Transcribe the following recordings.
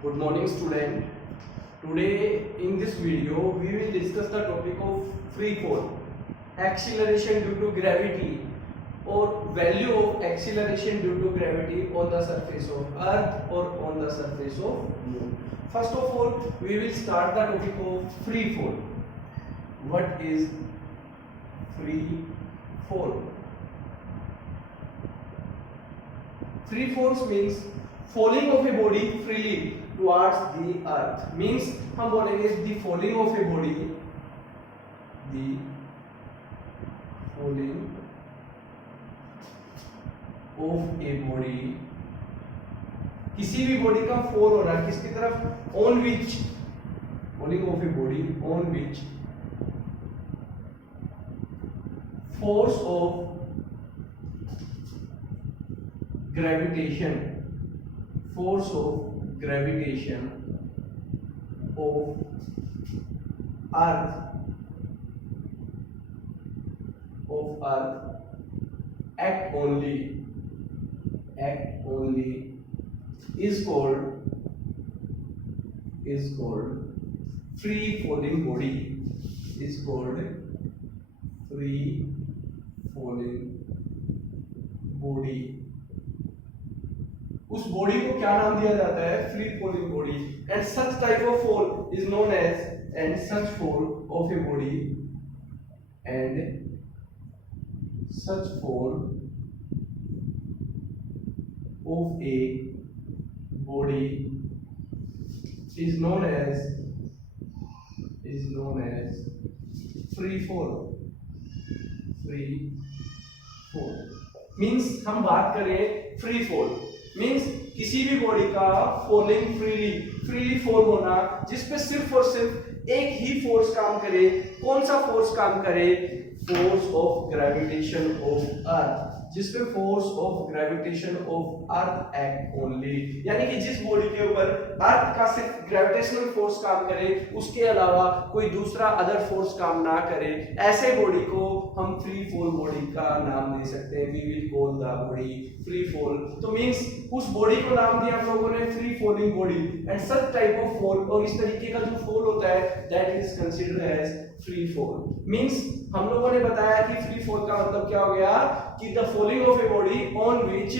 Good morning, student. Today in this video we will discuss the topic of free fall, acceleration due to gravity or value of acceleration due to gravity on the surface of earth or on the surface of moon. First of all, we will start the topic of free fall. What is free fall? Free falls means falling of a body freely towards the earth. Means हम बोलेंगे the falling of a body, the falling of a body, किसी भी body का fall हो रहा है किसकी तरफ, on which, falling of a body on which force of gravitation, force of gravitation of earth act only is called free falling body, is called free falling body. उस body को क्या नाम दिया जाता है, free falling body. And such type of fall is known as, and such fall of a body, and such fall of a body is known as free fall. Means हम बात करें फ्री फॉल मीन्स किसी भी body का falling freely fall होना, जिसपे सिर्फ और सिर्फ एक ही फोर्स काम करे. कौन सा फोर्स काम करे, force of gravitation of earth, जिसपे force of gravitation of earth act only. यानी कि जिस बॉडी के ऊपर अर्थ का सिर्फ ग्रेविटेशनल फोर्स काम करे, उसके अलावा कोई दूसरा अदर फोर्स काम ना करे, ऐसे बॉडी को हम फ्री फॉल बॉडी का नाम दे सकते हैं. We will call the body free fall. तो मींस उस बॉडी को नाम दिया हम लोगों ने free falling body. And such type of fall, और इस तरीके का जो फॉल होता है, that is considered as free fall. Means हम लोगों ने बताया कि फ्री फॉल का मतलब क्या हो गया, कि the falling of a body on which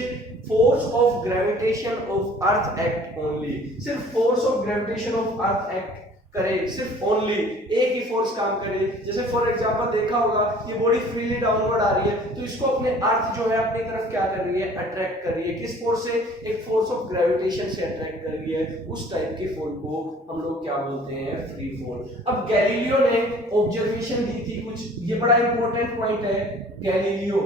force of gravitation of earth act only. सिर्फ force of gravitation of earth act करे, सिर्फ ओनली एक ही फोर्स काम करे. जैसे फॉर एग्जांपल देखा होगा, ये बॉडी फ्रीली डाउनवर्ड आ रही है, तो इसको अपने अर्थ जो है अपनी तरफ क्या कर रही है, अट्रैक्ट कर रही है. किस फोर्स से, एक फोर्स ऑफ ग्रेविटेशन से अट्रैक्ट कर रही है. उस टाइप के फॉल को हम लोग क्या बोलते हैं, फ्री फॉल. अब गैलीलियो ने ऑब्जर्वेशन दी थी कुछ, ये बड़ा इंपॉर्टेंट पॉइंट है. गैलीलियो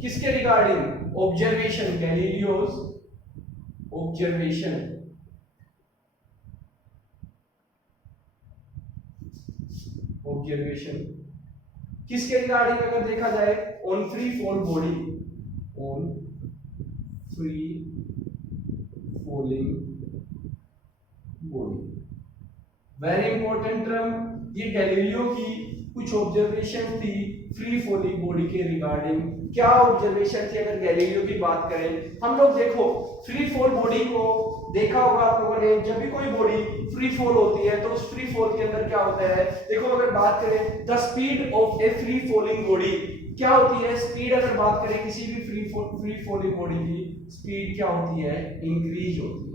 किसके रिगार्डिंग, ऑब्जर्वेशन, गैलीलियोस ऑब्जर्वेशन किसके रिगार्डिंग अगर देखा जाए, on free fall body, on free falling body. Very important term. ये गैलीलियो की कुछ ऑब्जर्वेशन थी फ्री फॉलिंग बॉडी के रिगार्डिंग. क्या ऑब्जर्वेशन थी अगर गैलीलियो की बात करें हम लोग, देखो फ्री फॉल बॉडी को देखा होगा आप लोगों ने. जब भी कोई बॉडी फ्री फॉल होती है तो उस फ्री फॉल के अंदर क्या होता है, देखो अगर बात करें the speed of A free falling body, क्या होती है स्पीड. अगर बात करें किसी भी फ्री फॉलिंग बॉडी की स्पीड क्या होती है, इंक्रीज होती है.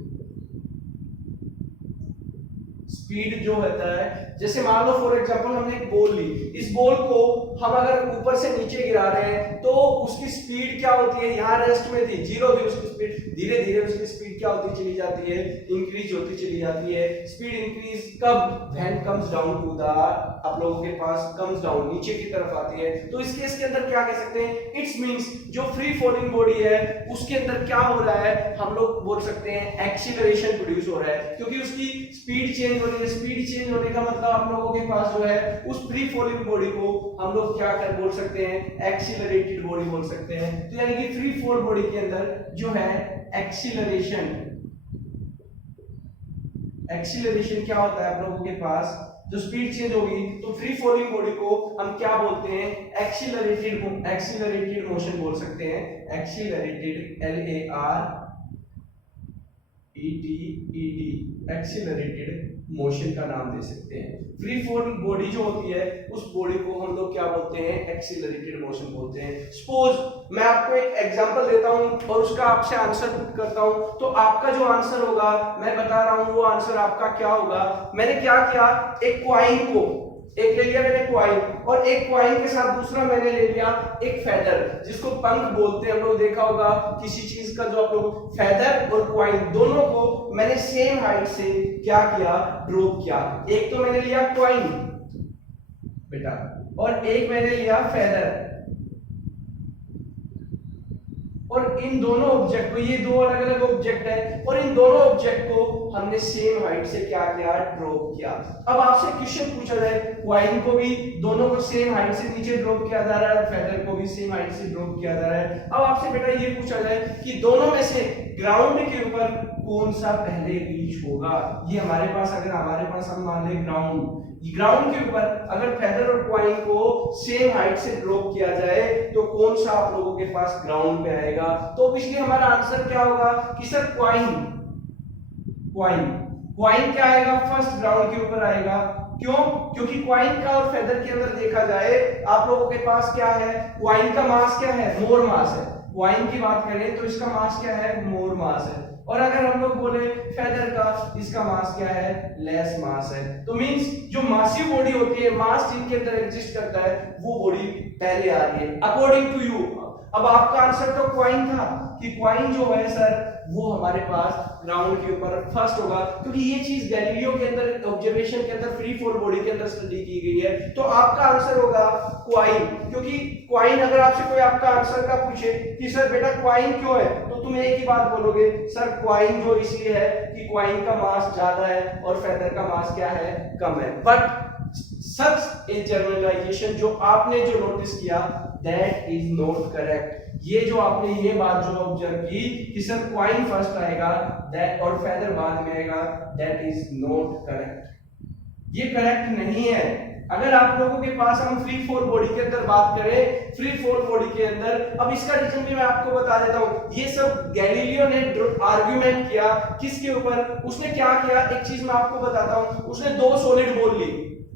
स्पीड जो होता है, जैसे मान लो फॉर एग्जांपल हमने एक बॉल ली, इस बॉल को हम अगर ऊपर से नीचे गिरा रहे हैं तो उसकी स्पीड क्या होती है, यहाँ रेस्ट में थी, जीरो थी उसकी स्पीड, धीरे धीरे उसकी स्पीड क्या होती चली जाती है, इंक्रीज होती चली जाती है. स्पीड इंक्रीज कब, when comes down to the, आप लोगों के पास कम्स डाउन, नीचे की तरफ आती है. तो इस केस के अंदर क्या कह सकते हैं, इट्स मींस जो फ्री फॉलिंग बॉडी है उसके अंदर क्या हो रहा है, हम लोग बोल सकते हैं एक्सीलरेशन प्रोड्यूस हो रहा है, क्योंकि उसकी स्पीड चेंज हो रही है. स्पीड चेंज होने का मतलब आप लोगों के पास जो है उस फ्री फॉलिंग बॉडी को हम लोग क्या कर बोल सकते हैं, एक्सीलरेटेड बॉडी बोल सकते हैं. तो यानी कि फ्री फॉल बॉडी के अंदर जो है एक्सीलरेशन क्या होता है आप लोगों के पास, जो स्पीड चेंज होगी, तो फ्री फॉलिंग बॉडी को हम क्या बोलते हैं, एक्सीलरेटेड मोशन बोल सकते हैं, एक्सीलरेटेड, LARETED, एक्सीलरेटेड मोशन का नाम दे सकते हैं। फ्री फॉलिंग बॉडी जो होती है उस बॉडी को हम लोग क्या बोलते हैं, एक्सीलरेटेड मोशन बोलते हैं। सपोज मैं आपको एक एग्जांपल देता हूं और उसका आपसे आंसर पुट करता हूं, तो आपका जो आंसर होगा, मैं बता रहा हूं वो आंसर आपका क्या होगा। मैंने क्या किया, एक क्वाइन को, एक ले लिया मैंने क्वाइन, और एक क्वाइन के साथ दूसरा मैंने ले लिया एक फेदर, जिसको पंख बोलते हैं। हम लोग देखा होगा किसी चीज का, जो आप लोग फेदर और क्वाइन दोनों को मैंने सेम हाइट से क्या किया, ड्रॉप किया। एक तो मैंने लिया क्वाइन बेटा, और एक मैंने लिया फेदर, और इन दोनों ऑब्जेक्ट को, ये दो अलग अलग ऑब्जेक्ट है, और इन दोनों ऑब्जेक्ट को हमने सेम हाइट से क्या किया, ड्रॉप किया। अब आपसे क्वेश्चन पूछा जाए, क्वाइन को भी दोनों को सेम हाइट से नीचे ड्रॉप किया जा रहा है, फेदर को भी सेम हाइट से ड्रॉप किया जा रहा है। अब आपसे बेटा ये पूछा जाए कि दोनों में से ग्राउंड के ऊपर कौन सा पहले रीच होगा। ये हमारे पास, अगर हमारे पास हम मान लें ग्राउंड के ऊपर अगर फेदर और क्वाइन को सेम हाइट से ड्रॉप किया जाए, तो कौन सा आप लोगों के पास ग्राउंड पे आएगा। तो इसलिए हमारा आंसर क्या होगा कि सर क्वाइन क्या आएगा, फर्स्ट ग्राउंड के ऊपर आएगा। क्यों, क्योंकि क्वाइन का और फेदर के अंदर देखा जाए, आप लोगों के पास क्या है, क्वाइन का मास क्या है, मोर मास है। क्वाइन की बात करें तो इसका मास क्या है, मोर मास है, और अगर हम लोग बोले फेदर का, इसका मास क्या है, लेस मास है। तो मींस जो मासिव बॉडी होती है, मास जिनके अंदर एग्जिस्ट करता है, वो बॉडी पहले आ रही है अकॉर्डिंग टू यू। अब आपका आंसर तो क्वाइन था कि क्वाइन जो है सर वो हमारे पास ग्राउंड के ऊपर फर्स्ट होगा, क्योंकि ये चीज गैलीलियो के अंदर ऑब्जर्वेशन के अंदर फ्री फॉल बॉडी के अंदर स्टडी की गई है। तो आपका आंसर होगा क्वाइन, क्योंकि क्वाइन, अगर आपसे कोई आपका आंसर का पूछे कि सर बेटा क्वाइन क्यों है, तो तुम एक ही बात बोलोगे, सर क्वाइन जो इसलिए है कि क्वाइन का मास ज्यादा है और फेदर का मास क्या है, कम है। बट सच ए जनरलाइजेशन जो आपने जो नोटिस किया, दैट इज नॉट करेक्ट। ये जो आपने ये बात जो ऑब्जर्व की कि सर क्वाइन फर्स्ट आएगा दैट और फेदर बाद में आएगा, दैट इज नॉट करेक्ट। ये करेक्ट नहीं है। अगर आप लोगों के पास हम फ्री फॉल बॉडी के अंदर बात करें, फ्री फॉल बॉडी के अंदर, अब इसका रीजन भी मैं आपको बता देता हूं। ये सब गैलीलियो ने आर्गुमेंट किया किसके ऊपर, उसने क्या किया, एक चीज मैं आपको बताता हूं। उसने दो सॉलिड बॉल ली,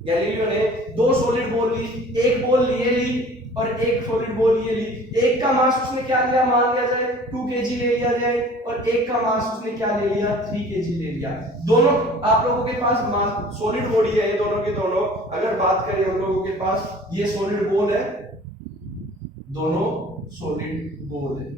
गैलीलियो ने दो सॉलिड बॉल ली, एक बॉल ये ली और एक सॉलिड बॉल ये ली। एक का मास उसने क्या लिया, मान लिया जाए 2 kg ले लिया जाए, और एक का मास उसने क्या ले लिया, 3 kg ले लिया। दोनों आप लोगों के पास मास सॉलिड बॉडी है, ये दोनों के दोनों। अगर बात करें हम लोगों के पास ये सॉलिड बॉल है, दोनों सॉलिड बॉल है,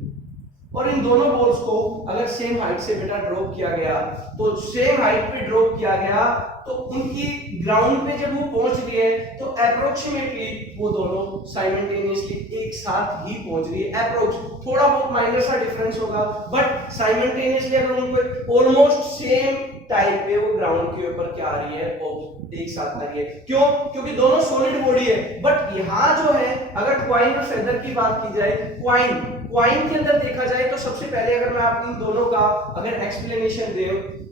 और इन दोनों बॉल्स को अगर सेम हाइट से बेटा ड्रॉप किया गया, तो सेम हाइट पे ड्रॉप किया गया, तो उनकी ग्राउंड पे जब वो पहुंच रही है, तो अप्रोक्सीमेटली वो दोनों साइमल्टेनियसली एक साथ ही पहुंच रही है। अप्रोक्स थोड़ा बहुत माइनर सा डिफरेंस होगा, बट साइमल्टेनियसली अगर उनको ऑलमोस्ट सेम टाइप पे वो ग्राउंड के ऊपर क्या आ रही है, एक साथ आ रही है। क्यों, क्योंकि दोनों सॉलिड बॉडी है। बट यहां जो है, अगर क्वाइन और फेदर की बात की जाए, क्वाइन के अंदर देखा जाए, तो सबसे पहले अगर मैं आप इन दोनों का अगर एक्सप्लेनेशन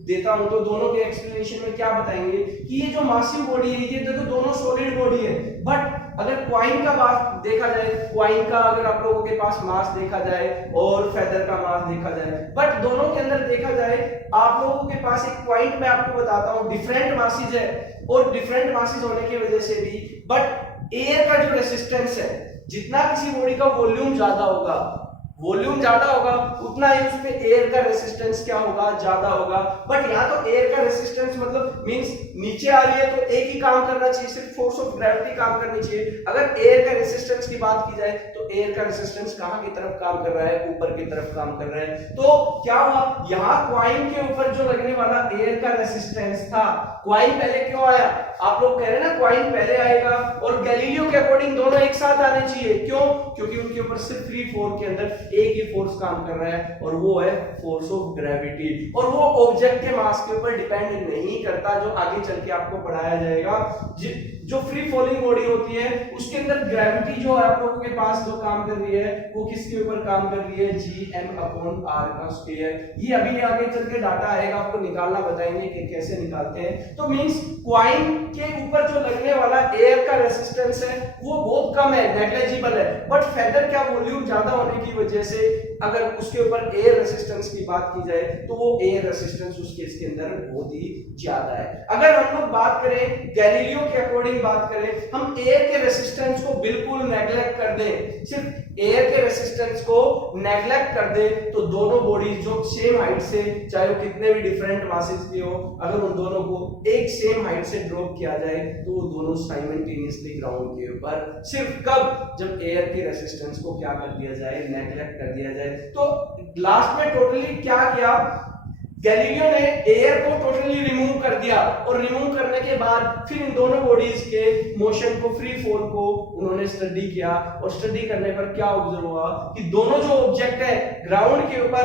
देता हूं, तो दोनों के एक्सप्लेनेशन में क्या बताएंगे कि ये जो मासिव बॉडी है, ये तो दोनों सॉलिड बॉडी है। बट अगर क्वाइन का बात देखा जाए, क्वाइन का अगर आप लोगों के पास मास देखा जाए और फेदर का मास देखा जाए, बट दोनों के अंदर देखा जाए, आप लोगों के पास एक पॉइंट मैं आपको बताता हूं, डिफरेंट मासेज है, और डिफरेंट मासेज होने की वजह से भी, बट एयर का जो रेसिस्टेंस है, जितना किसी बॉडी का वॉल्यूम ज्यादा होगा, उतना ही उसमें एयर का रेसिस्टेंस क्या होगा, ज्यादा होगा। बट यहाँ तो एयर का रेसिस्टेंस मतलब मींस नीचे आ रही है तो एक ही काम करना चाहिए, सिर्फ फोर्स ऑफ ग्रेविटी काम करनी चाहिए। अगर एयर का रेसिस्टेंस की बात की जाए, तो एयर का रेसिस्टेंस कहां की तरफ काम कर रहा है, ऊपर की तरफ काम कर रहा है। तो क्या हुआ, यहाँ क्वाइन के ऊपर जो लगने वाला एयर का रेसिस्टेंस था, क्वाइन पहले क्यों आया, आप लोग कह रहे हैं ना क्वाइन पहले आएगा, और गैलीलियो के अकॉर्डिंग दोनों एक साथ आने चाहिए। क्यों, क्योंकि उनके ऊपर सिर्फ फ्री फॉल के अंदर एक ही फोर्स काम कर रहा है, और वो है फोर्स ऑफ ग्रेविटी, और वो ऑब्जेक्ट के मास के ऊपर डिपेंड नहीं करता, जो आगे चल के आपको पढ़ाया जाएगा। जो फ्री फॉलिंग बॉडी होती है उसके अंदर ग्रेविटी जो आप लोगों के पास जो काम कर रही है वो किसके ऊपर काम कर रही है, Gm/r का स्क्वायर। ये अभी आगे चल के डाटा आएगा, आपको निकालना बताएंगे कि कैसे निकालते हैं। तो मींस कॉइन के ऊपर जो लगने वाला एयर का रेसिस्टेंस है वो बहुत कम है, नेग्लिजिबल है, बट फेदर क्या वॉल्यूम ज्यादा होने की वजह से अगर उसके ऊपर एयर रेसिस्टेंस की बात की जाए तो वो एयर रेसिस्टेंस उस केस के अंदर बहुत ही ज्यादा है। अगर हम लोग बात करें गैलीलियो के अकॉर्डिंग बात करें, हम एयर के रेसिस्टेंस को बिल्कुल नेग्लेक्ट कर दें, सिर्फ एयर के रेसिस्टेंस को नेग्लेक्ट कर दे तो दोनों बॉडीज जो सेम हाइट से, चाहे वो कितने भी डिफरेंट मासेस की हो, अगर उन दोनों को एक सेम हाइट से ड्रॉप किया जाए तो वो दोनों साइमल्टेनियसली ग्राउंड के ऊपर, सिर्फ कब, जब एयर के रेसिस्टेंस को क्या कर दिया जाए, नेग्लेक्ट कर दिया जाए। तो लास्ट में टोटली क्या किया, गैलीलियो ने एयर को टोटली रिमूव कर दिया और रिमूव करने के बाद फिर इन दोनों बॉडीज के मोशन को, फ्री फॉल को उन्होंने स्टडी किया और स्टडी करने पर क्या ऑब्जर्व हुआ कि दोनों जो ऑब्जेक्ट है ग्राउंड के ऊपर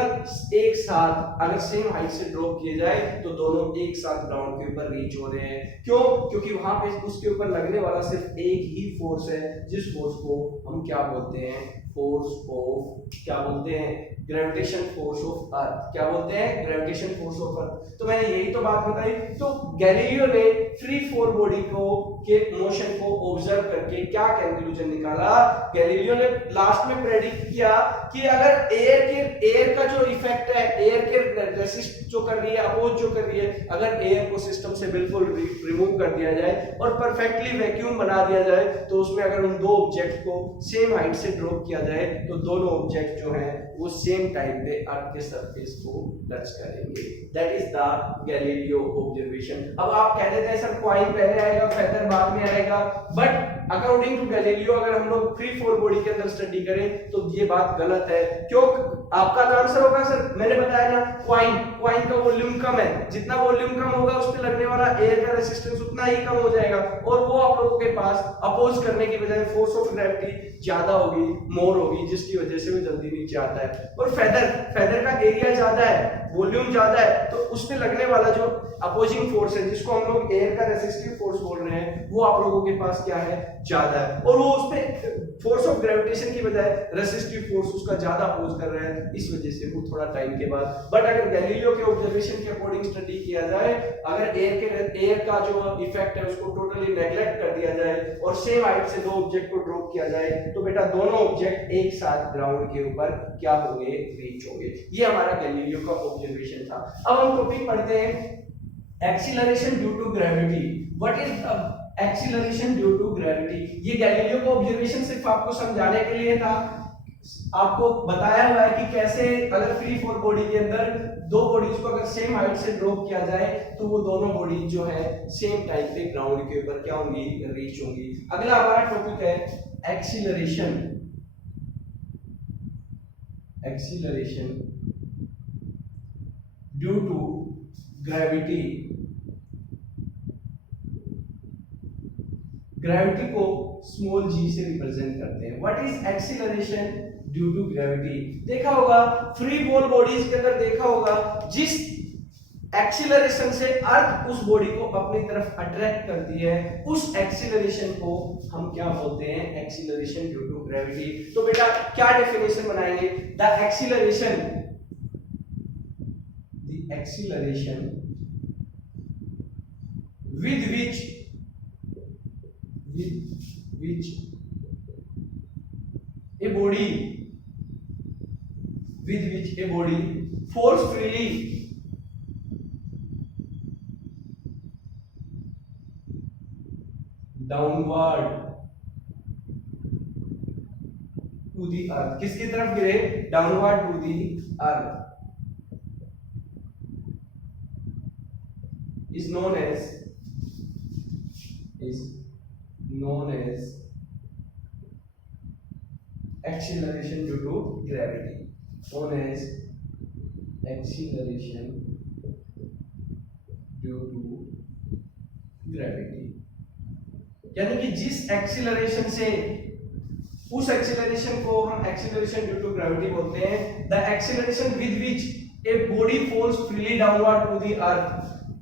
एक साथ अगर सेम हाइट से ड्रॉप किए जाए तो दोनों एक साथ ग्राउंड के ऊपर रीच हो रहे हैं। क्यों? क्योंकि वहां पे उसके ऊपर लगने वाला सिर्फ एक ही फोर्स है, जिस फोर्स को हम क्या बोलते हैं, फोर्स ऑफ, क्या बोलते हैं, ग्रेविटेशन फोर्स ऑफ अर्थ। क्या बोलते हैं? Gravitation force of earth. तो मैंने यही तो बात बताई। तो गैलीलियो ने फ्री फॉल बॉडी को के मोशन को ऑब्जर्व करके क्या कंक्लूजन निकाला, गैलीलियो ने लास्ट में प्रेडिक्ट किया कि अगर एयर का जो इफेक्ट है, एयर के रेसिस्ट जो कर रही है, अपोज जो कर रही है, अगर एयर को सिस्टम से बिल्कुल रिमूव कर दिया जाए और परफेक्टली वैक्यूम बना दिया जाए तो उसमें अगर उन दो ऑब्जेक्ट को सेम हाइट से ड्रॉप किया जाए तो दोनों ऑब्जेक्ट जो हैं वो सेम टाइम पे अर्थ के सरफेस को टच करेंगे। That is the Galileo observation. अब आप कह देते हैं सर कॉइन पहले आएगा, फेदर बाद में आएगा, बट अकॉर्डिंग टू गैलीलियो अगर हम लोग फ्री फॉल बॉडी के अंदर स्टडी करें तो ये बात गलत है। क्यों? आपका आंसर होगा सर, मैंने बताया ना, कॉइन का वॉल्यूम कम है, जितना वॉल्यूम कम होगा उस पे लगने वाला एयर का रेजिस्टेंस उतना ही कम हो जाएगा और वो आप लोगों के पास अपोज करने की बजाय फोर्स ऑफ ग्रेविटी ज्यादा होगी, मोर होगी, जिसकी वजह से वो जल्दी नीचे आता है। और फेदर का एरिया ज्यादा है, वॉल्यूम ज्यादा है, तो उस पे लगने वाला जो अपोजिंग फोर्स है, जिसको हम लोग एयर का रेसिस्टिव फोर्स बोल रहे हैं, वो आप लोगों के पास क्या है, ज्यादा है। और वो उस पे फोर्स ऑफ ग्रेविटेशन की बजाय रेसिस्टिव फोर्स उसका ज्यादा अपोज कर रहा है, इस वजह से वो थोड़ा टाइम के बाद। बट अगर गैलीलियो के ऑब्जर्वेशन के अकॉर्डिंग स्टडी किया जाए, अगर एयर का जो इफेक्ट है उसको टोटली नेग्लेक्ट कर दिया जाए और सेम हाइट से दो ऑब्जेक्ट को ड्रॉप किया जाए तो बेटा दोनों ऑब्जेक्ट एक साथ ग्राउंड के ऊपर क्या होंगे, रीच होंगे। ये हमारा गैलीलियो का ऑब्जर्वेशन था। अब हम टॉपिक पढ़ते हैं acceleration due to gravity. What is acceleration due to gravity? ये गैलीलियो का ऑब्जर्वेशन सिर्फ आपको समझाने के लिए था, आपको बताया हुआ है कि कैसे अगर फ्री फॉल बॉडी के अंदर दो बॉडीज को अगर सेम हाइट से ड्रॉप किया जाए तो वो दोनों बॉडीज जो है सेम टाइम पे ग्राउंड के ऊपर क्या होंगी, रीच होंगी। अगला हमारा टॉपिक है acceleration. Acceleration due to gravity. Gravity को स्मॉल जी से रिप्रेजेंट करते हैं। What is acceleration due to gravity? देखा होगा फ्री फॉल बॉडीज के अंदर, देखा होगा जिस एक्सीलरेशन से अर्थ उस बॉडी को अपनी तरफ अट्रैक्ट करती है, उस एक्सीलरेशन को हम क्या बोलते हैं, एक्सीलरेशन ड्यू टू ग्रेविटी। तो बेटा क्या डेफिनेशन बनाएंगे? The acceleration with which a body forcefully downward to the earth, किसकी तरफ गिरे, downward to the earth, is known as acceleration due to gravity, known as acceleration due to gravity। यानी कि जिस एक्सीलरेशन से, उस एक्सीलरेशन को हम एक्सीलरेशन ड्यू टू ग्रेविटी बोलते हैं। The acceleration with which a body falls freely downward to the earth,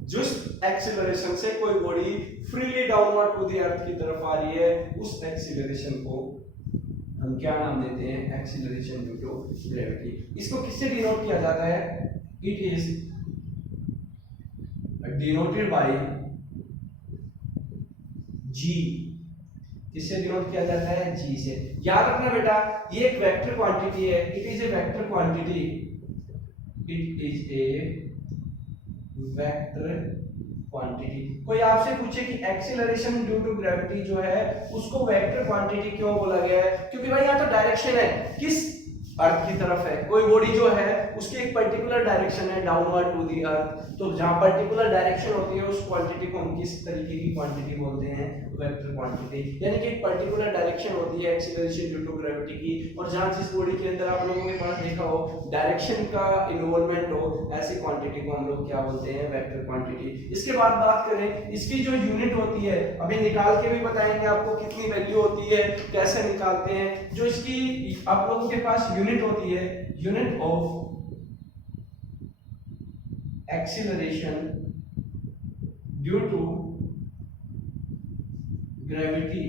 जिस एक्सीलरेशन से कोई body freely downward to the earth की तरफ आ रही है, उस एक्सीलरेशन को हम क्या नाम देते हैं? Acceleration due to gravity. इसको किससे डिनोट किया जाता है? It is denoted by g. किससे डिनोट किया जाता है? जी से। याद रखना बेटा, ये एक वेक्टर क्वांटिटी है, it is a vector quantity, it is a vector quantity. कोई आपसे पूछे कि एक्सीलरेशन ड्यू टू ग्रेविटी जो है उसको वेक्टर क्वांटिटी क्यों बोला गया है? क्योंकि भाई यहाँ तो डायरेक्शन है, किस अर्थ की तरफ है। कोई बॉडी जो है उसकी एक पर्टिकुलर डायरेक्शन है डाउनवर्ड टू दी अर्थ, तो जहां पर्टिकुलर डायरेक्शन होती है उस क्वांटिटी को हम किस तरीके की क्वांटिटी बोलते हैं? Vector quantity. यानी कि एक पर्टिकुलर डायरेक्शन होती है एक्सीलरेशन ड्यू टू ग्रेविटी की, और जहां जिस बॉडी के अंदर आप लोगों के पास देखा हो डायरेक्शन का इन्वॉल्वमेंट हो, ऐसी क्वांटिटी को हम लोग क्या बोलते हैं? Vector quantity. इसके बाद बात करें इसकी जो यूनिट होती है, अभी निकाल के भी बताएंगे आपको कितनी वैल्यू होती है, कैसे निकालते हैं। जो इसकी आप लोगों के पास यूनिट होती है, unit of acceleration due to gravity,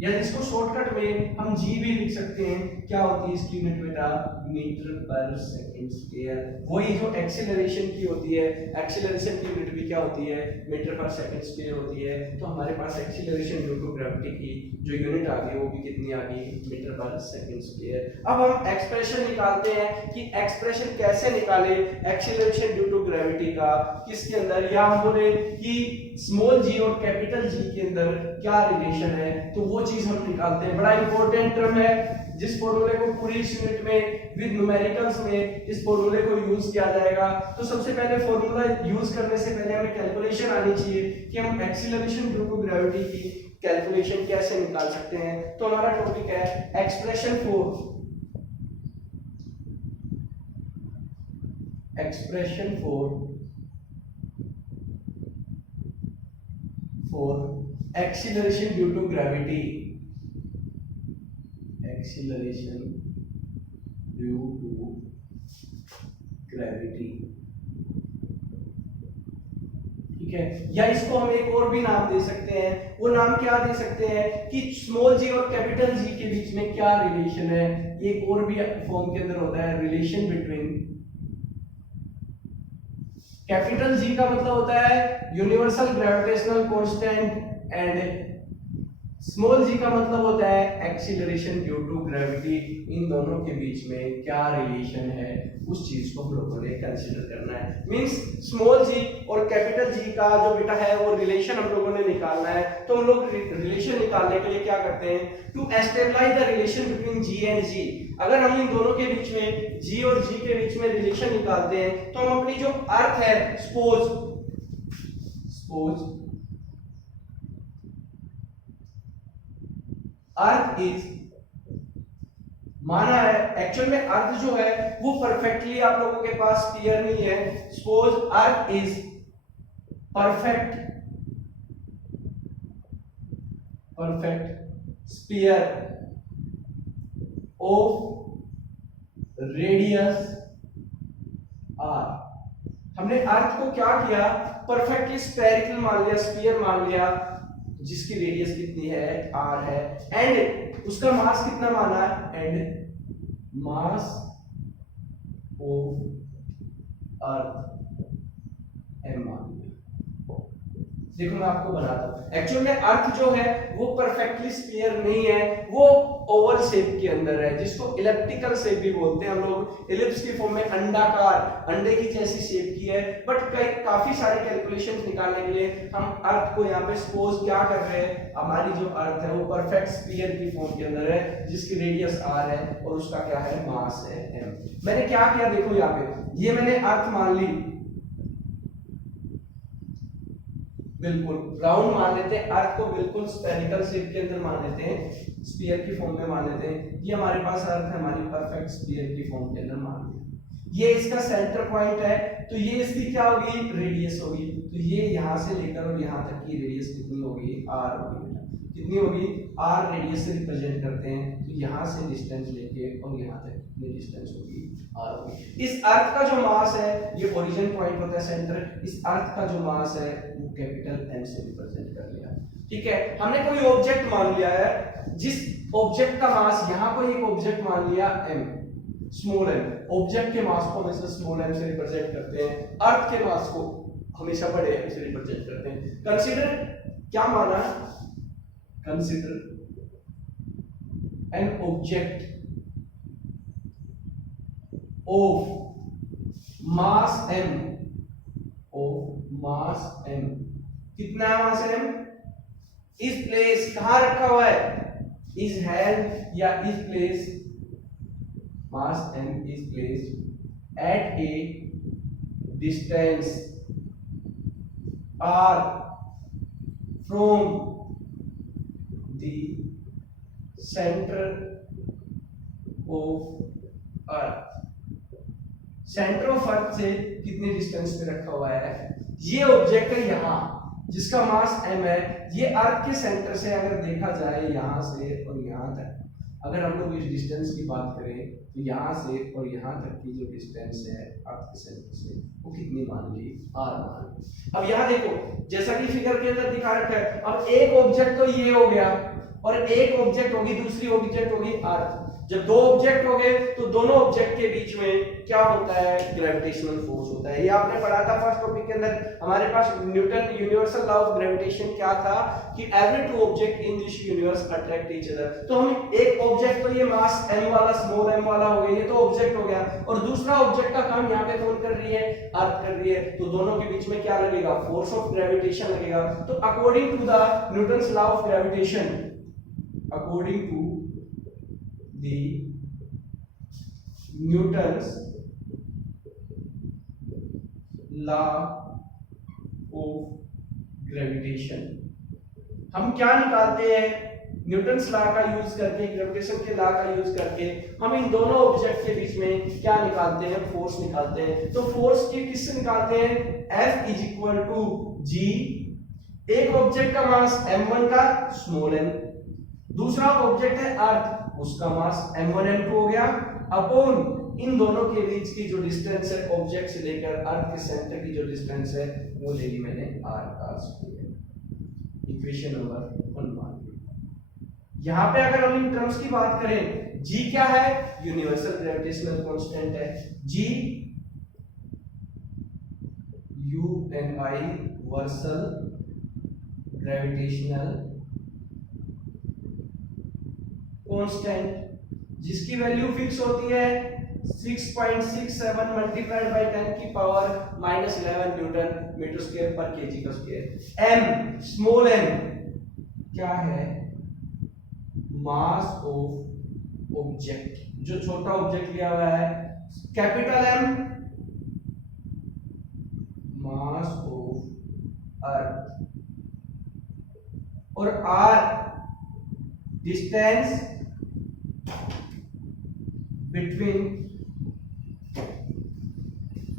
या इसको शॉर्टकट में हम जी भी लिख सकते हैं। क्या होती है इसकी यूनिट बेटा? मीटर पर सेकंड स्क्वायर। वही जो एक्सीलरेशन की होती है, एक्सीलरेशन की यूनिट भी क्या होती है? मीटर पर सेकंड स्क्वायर होती है। तो हमारे पास एक्सीलरेशन ड्यू टू ग्रेविटी की जो यूनिट आ गई वो भी कितनी आ गई? मीटर पर सेकंड स्क्वायर। अब हम एक्सप्रेशन निकालते हैं कि एक्सप्रेशन कैसे निकाले एक्सीलरेशन ड्यू टू ग्रेविटी का, किसके अंदर, या हम बोले कि स्मॉल जी और कैपिटल जी के अंदर क्या रिलेशन है, तो वो चीज हम निकालते हैं। बड़ा इंपॉर्टेंट टर्म है, जिस फॉर्मूले को पूरी इस यूनिट में विद न्यूमेरिकल्स में इस फॉर्मूले को यूज किया जाएगा। तो सबसे पहले फॉर्मूला यूज करने से पहले हमें कैलकुलेशन आनी चाहिए कि हम एक्सीलरेशन ड्यू टू ग्रेविटी की कैलकुलेशन कैसे निकाल सकते हैं। तो हमारा टॉपिक है expression for acceleration due to gravity, acceleration due to gravity, ठीक है। या इसको हम एक और भी नाम दे सकते हैं, वो नाम क्या दे सकते हैं कि स्मॉल जी और कैपिटल जी के बीच में क्या रिलेशन है। एक और भी फॉर्म के अंदर होता है रिलेशन बिटवीन, कैपिटल जी का मतलब होता है universal gravitational constant, and small G का मतलब होता है एक्सीलरेशन ड्यू टू ग्रेविटी। इन दोनों के बीच में क्या रिलेशन है, उस चीज को हम लोगों ने कंसीडर करना है। मींस स्मॉल जी और कैपिटल जी का जो बेटा है वो रिलेशन हम लोगों ने निकालना है। तो हम लोग रिलेशन निकालने के लिए क्या करते हैं? To establish the relation between G and G. अगर हम इन दोनों के बीच में जी और जी के बीच में रिलेशन निकालते हैं तो हम अपनी जो अर्थ है, सपोज अर्थ इज, माना है एक्चुअल में अर्थ जो है वो परफेक्टली आप लोगों के पास स्फीयर नहीं है। Suppose earth is perfect sphere of radius R. हमने अर्थ को क्या किया? परफेक्टली स्फेरिकल मान लिया, स्फीयर मान लिया, जिसकी रेडियस कितनी है? आर है, एंड उसका मास कितना माना है? And mass of earth M मान लिया। देखो मैं आपको बनाता हूं, एक्चुअल में अर्थ जो है वो परफेक्टली स्फीयर नहीं है, वो ओवल शेप के अंदर है, जिसको इलिप्टिकल शेप भी बोलते हैं हम लोग। इलिप्स की फॉर्म में अंडाकार, अंडे की जैसी शेप की है। बट काफी सारे कैलकुलेशंस निकालने के लिए हम अर्थ को यहाँ पे सपोज क्या कर रहे हैं, हमारी जो अर्थ है वो परफेक्ट स्फीयर की फॉर्म के अंदर है, जिसकी रेडियस आर है और उसका क्या है? मास है एम। मैंने क्या किया देखो, यहाँ पे ये मैंने अर्थ मान ली, बिल्कुल राउंड मान लेते हैं, अर्थ को बिल्कुल स्फेरिकल शेप के अंदर मान लेते हैं, स्फीयर की फॉर्म में मान लेते हैं। ये हमारे पास अर्थ है, हमारी परफेक्ट स्फीयर की फॉर्म के अंदर मान लिया। ये इसका सेंटर पॉइंट है, तो ये इसकी क्या होगी? रेडियस होगी। तो ये यहां से लेकर और यहां तक की रेडियस कितनी होगी? आर होगी। कितनी होगी, आर रेडियस से रिप्रेजेंट करते हैं, तो यहाँ से डिस्टेंस लेके और यहाँ तक कितनी डिस्टेंस होगी, आर होगी। इस अर्थ का जो मास है, ये ओरिजिन पॉइंट होता है सेंटर, इस अर्थ का जो मास है वो कैपिटल एम से रिप्रेजेंट कर लिया। ठीक है, हमने कोई ऑब्जेक्ट मान लिया है, जिस ऑब्जेक्ट का मास, यहाँ कोई एक ऑब्जेक्ट मान लिया एम, स्मॉल एम, ऑब्जेक्ट के मास को हमेशा स्मॉल एम से रिप्रेजेंट करते हैं, अर्थ के मास को हमेशा बड़े एम से रिप्रेजेंट करते हैं। कंसीडर, क्या माना, consider an object of mass M, of mass M, कितना है मास एम, इस प्लेस, कहां रखा हुआ है, इज हेल्ड या is place, mass M is placed at a distance R from the centre of earth. Centre of earth से कितने डिस्टेंस पे रखा हुआ है, ये ऑब्जेक्ट है यहां, जिसका मास m है, ये अर्थ के सेंटर से अगर देखा जाए यहां से और यहां तक, अगर हम लोग इस डिस्टेंस की बात करें तो यहां से और यहां तक की जो डिस्टेंस है अर्थ के सेंटर से, वो कितनी मान ली, r मान ली। अब यहां देखो, जैसा कि फिगर के अंदर दिखा रखा है, अब एक ऑब्जेक्ट तो ये हो गया और एक ऑब्जेक्ट होगी, दूसरी ऑब्जेक्ट होगी अर्थ। जब दो ऑब्जेक्ट हो गए तो दोनों ऑब्जेक्ट के बीच में क्या होता है, ग्रेविटेशनल फोर्स होता है। ये आपने पढ़ा था फर्स्ट टॉपिक के अंदर, हमारे पास Newton universal law of gravitation क्या था कि every two object in this universe attract each other. तो हम एक ऑब्जेक्ट, तो ये मास m वाला, स्मॉल m वाला हो गया, ये तो ऑब्जेक्ट हो गया, और दूसरा ऑब्जेक्ट का काम यहाँ पे कौन कर रही है, अर्थ कर रही है, तो दोनों के बीच में क्या लगेगा, फोर्स ऑफ ग्रेविटेशन लगेगा। तो according to the Newton's law of gravitation, according to the Newton's law of gravitation, हम क्या निकालते हैं, न्यूटन्स लॉ का यूज करके, ग्रेविटेशन के लॉ का यूज करके हम इन दोनों ऑब्जेक्ट के बीच में क्या निकालते हैं, फोर्स निकालते हैं। तो फोर्स की किससे निकालते हैं, F is equal to G, एक ऑब्जेक्ट का मास m1 का स्मॉल m, दूसरा ऑब्जेक्ट है अर्थ, उसका मास m1 m2 हो गया, अपॉन इन दोनों के बीच की जो डिस्टेंस है ऑब्जेक्ट से लेकर अर्थ के सेंटर की जो डिस्टेंस है वो ले ली मैंने r का स्क्वायर। इक्वेशन नंबर 1 मान ली। यहां पे अगर हम इन टर्म्स की बात करें, g क्या है, यूनिवर्सल ग्रेविटेशनल कांस्टेंट है, g यूनिवर्सल ग्रेविटेशनल कांस्टेंट, जिसकी वैल्यू फिक्स होती है 6.67 मल्टीप्लाइड बाय 10 की पावर -11 न्यूटन मीटर स्क्वायर पर केजी का स्क्वायर। m, स्मॉल m क्या है, मास ऑफ ऑब्जेक्ट, जो छोटा ऑब्जेक्ट लिया हुआ है, capital M mass of earth, और r distance between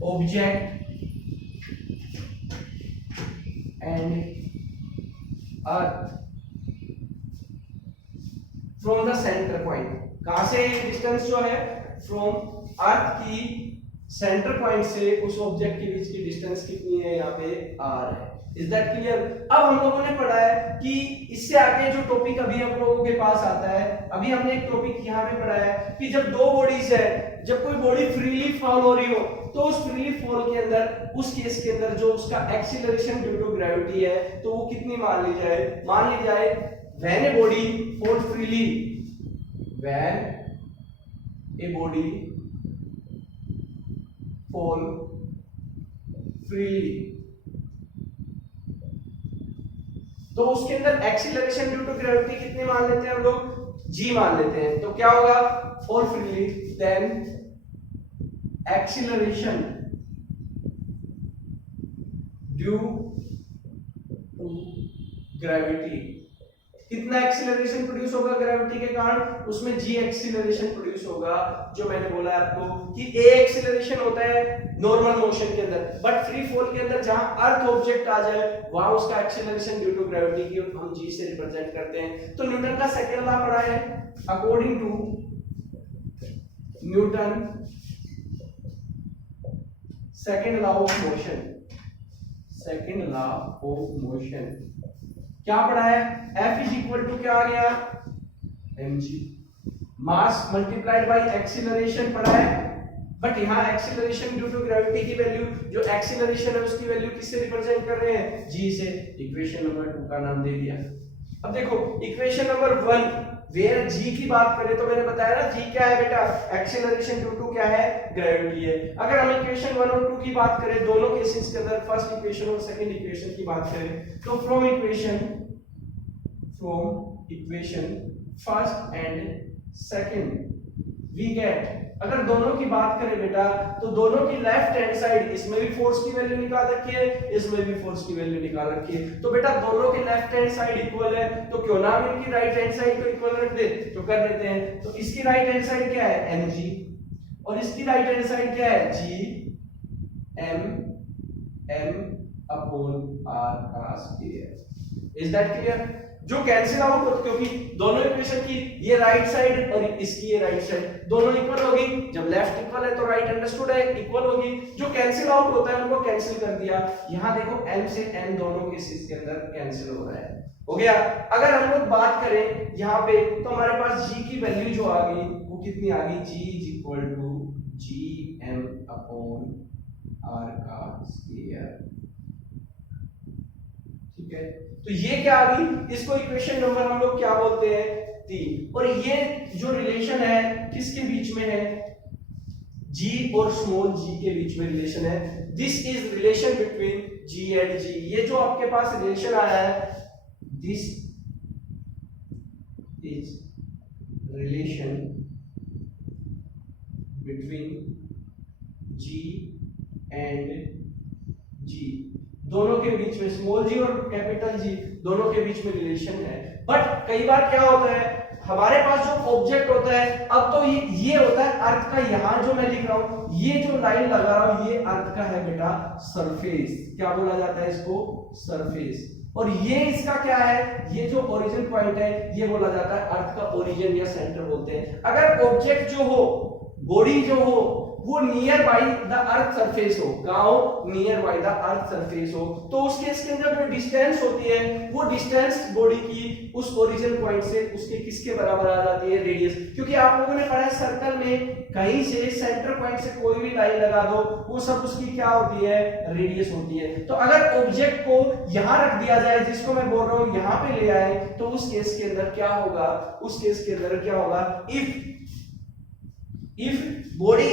object and earth from the center point। कहां से डिस्टेंस जो है, फ्रॉम अर्थ की सेंटर पॉइंट से उस ऑब्जेक्ट के बीच की डिस्टेंस कितनी है, यहाँ पे r है। Is that clear. अब हम लोगों ने पढ़ा है कि इससे आगे जो टॉपिक अभी हम लोगों के पास आता है, अभी हमने एक टॉपिक यहाँ पे पढ़ा है कि जब दो बॉडीज है, जब कोई बॉडी फ्रीली फॉल हो रही हो, तो उस फ्रीली फॉल के अंदर, उस केस के अंदर जो उसका एक्सीलरेशन ड्यू टू ग्रेविटी है, तो वो कितनी मान ली जाए, मान ली जाए when a body fall freely, when a body fall freely, तो उसके अंदर एक्सीलरेशन ड्यू टू ग्रेविटी कितने मान लेते हैं हम लोग, g मान लेते हैं। तो क्या होगा, fall freely, then acceleration due to gravity कितना एक्सीलरेशन प्रोड्यूस होगा ग्रेविटी के कारण, उसमें g एक्सीलरेशन प्रोड्यूस होगा। जो मैंने बोला आपको कि a एक्सीलरेशन होता है नॉर्मल मोशन के अंदर, बट फ्री फॉल के अंदर जहां अर्थ ऑब्जेक्ट आ जाए वहां उसका एक्सीलरेशन ड्यू टू ग्रेविटी की हम g से रिप्रेजेंट करते हैं। तो न्यूटन का सेकंड लॉ पढ़ा है, according to Newton second law of motion, second law of motion क्या पढ़ा है, F इज इक्वल टू क्या आ गया, mg, mass multiplied by acceleration पढ़ा है, बट यहाँ एक्सीलरेशन ड्यू टू ग्रेविटी की वैल्यू, जो एक्सीलरेशन है उसकी वैल्यू किससे रिप्रेजेंट कर रहे हैं, g से। इक्वेशन नंबर 2 का नाम दे दिया। अब देखो इक्वेशन नंबर 1 वेयर g की बात करें तो मैंने बताया ना g क्या है बेटा, एक्सीलरेशन ड्यू टू क्या है, ग्रेविटी है। अगर हम इक्वेशन 1 और 2 की बात करें दोनों केसेस के अंदर, फर्स्ट इक्वेशन और सेकंड इक्वेशन की बात करें तो from equation first and second we get, अगर दोनों की बात करें बेटा तो दोनों की लेफ्ट हैंड साइड, इसमें भी फोर्स की वैल्यू निकाल रखी है, इसमें भी फोर्स की वैल्यू निकाल रखी है। तो बेटा दोनों की लेफ्ट हैंड साइड इक्वल है, तो क्यों ना हम इनकी राइट हैंड साइड को इक्वल रख दे, तो कर देते हैं। तो इसकी राइट हैंड साइड क्या है, mg, और इसकी राइट हैंड साइड क्या है, g m upon r cos kr। Is that clear? जो कैंसिल आउट हो, क्योंकि दोनों इक्वेशन की ये राइट साइड और इसकी ये राइट साइड दोनों इक्वल होगी, जब लेफ्ट इक्वल है तो राइट अंडरस्टूड है इक्वल होगी। जो कैंसिल आउट होता है उनको कैंसिल कर दिया। यहाँ देखो m से n दोनों केसेस के अंदर कैंसिल हो रहा है, हो गया। अगर हम लोग बात करें यहाँ पे तो हमारे पास g की वैल्यू जो आ गई वो कितनी आ गई, g is equal to gm upon r cos kr, ठीक है। तो ये क्या आ गई, इसको इक्वेशन नंबर हम लोग क्या बोलते हैं, 3। और ये जो रिलेशन है किसके बीच में है, g और स्मॉल g के बीच में रिलेशन है। This is relation between g and g। ये जो आपके पास रिलेशन आया है, this is relation between g and g, दोनों के बीच में स्मॉल जी और कैपिटल जी दोनों के बीच में रिलेशन है। बट कई बार क्या होता है, हमारे पास जो ऑब्जेक्ट होता है, अब तो ये होता है अर्थ का, यहां जो मैं लिख रहा हूं ये जो लाइन लगा रहा हूं ये अर्थ का है बेटा सरफेस, क्या बोला जाता है इसको, सरफेस। और ये इसका क्या है, ये जो ओरिजिन पॉइंट है ये बोला जाता है अर्थ का ओरिजिन या सेंटर बोलते हैं। अगर ऑब्जेक्ट जो हो, बॉडी जो हो वो near by the earth surface हो, गांव near by the earth surface हो, तो उस केस के अंदर जो डिस्टेंस होती है वो डिस्टेंस बॉडी की उस ओरिजिन पॉइंट से उसके किसके बराबर आ जाती है, रेडियस। क्योंकि आप लोगों ने पढ़ा है सर्कल में कहीं से सेंटर पॉइंट से कोई भी लाइन लगा दो वो सब उसकी क्या होती है, रेडियस होती है। तो अगर ऑब्जेक्ट को यहां रख दिया जाए, जिसको मैं बोल रहा हूं यहां पे ले आए, तो उस केस के अंदर क्या होगा, उस केस के अंदर क्या होगा, if body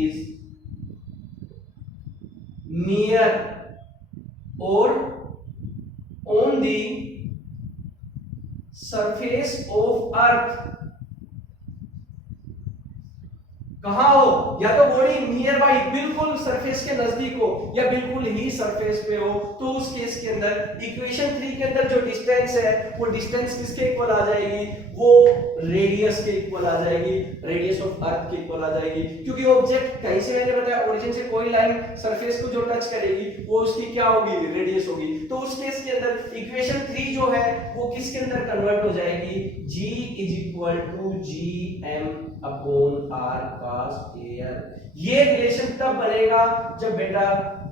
is near or on the surface of earth, कहां हो, या तो बॉडी नियर बाई बिल्कुल सरफेस के नजदीक हो या बिल्कुल ही सरफेस पे हो, तो उस केस के अंदर इक्वेशन 3 के अंदर जो डिस्टेंस है वो डिस्टेंस किसके इक्वल आ जाएगी, वो रेडियस के इक्वल आ जाएगी, रेडियस ऑफ अर्थ के इक्वल आ जाएगी। क्योंकि ऑब्जेक्ट कहीं से, मैंने बताया ओरिजिन से कोई लाइन सरफेस को जो टच करेगी वो उसकी क्या होगी, रेडियस होगी। तो उस केस के अंदर इक्वेशन 3 जो है वो किसके अंदर कन्वर्ट हो जाएगी, g is equal to gm upon r cos kr। ये रिलेशन तब बनेगा जब बेटा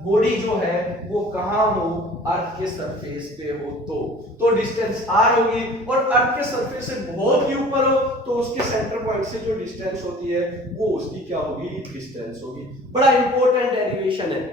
बॉडी जो है वो कहां हो, अर्थ के सरफेस पे हो, तो डिस्टेंस r होगी, और अर्थ के सरफेस से बहुत ही ऊपर हो तो उसके सेंटर पॉइंट से जो डिस्टेंस होती है वो उसकी क्या होगी, डिस्टेंस होगी। बड़ा इंपॉर्टेंट डेरिवेशन है।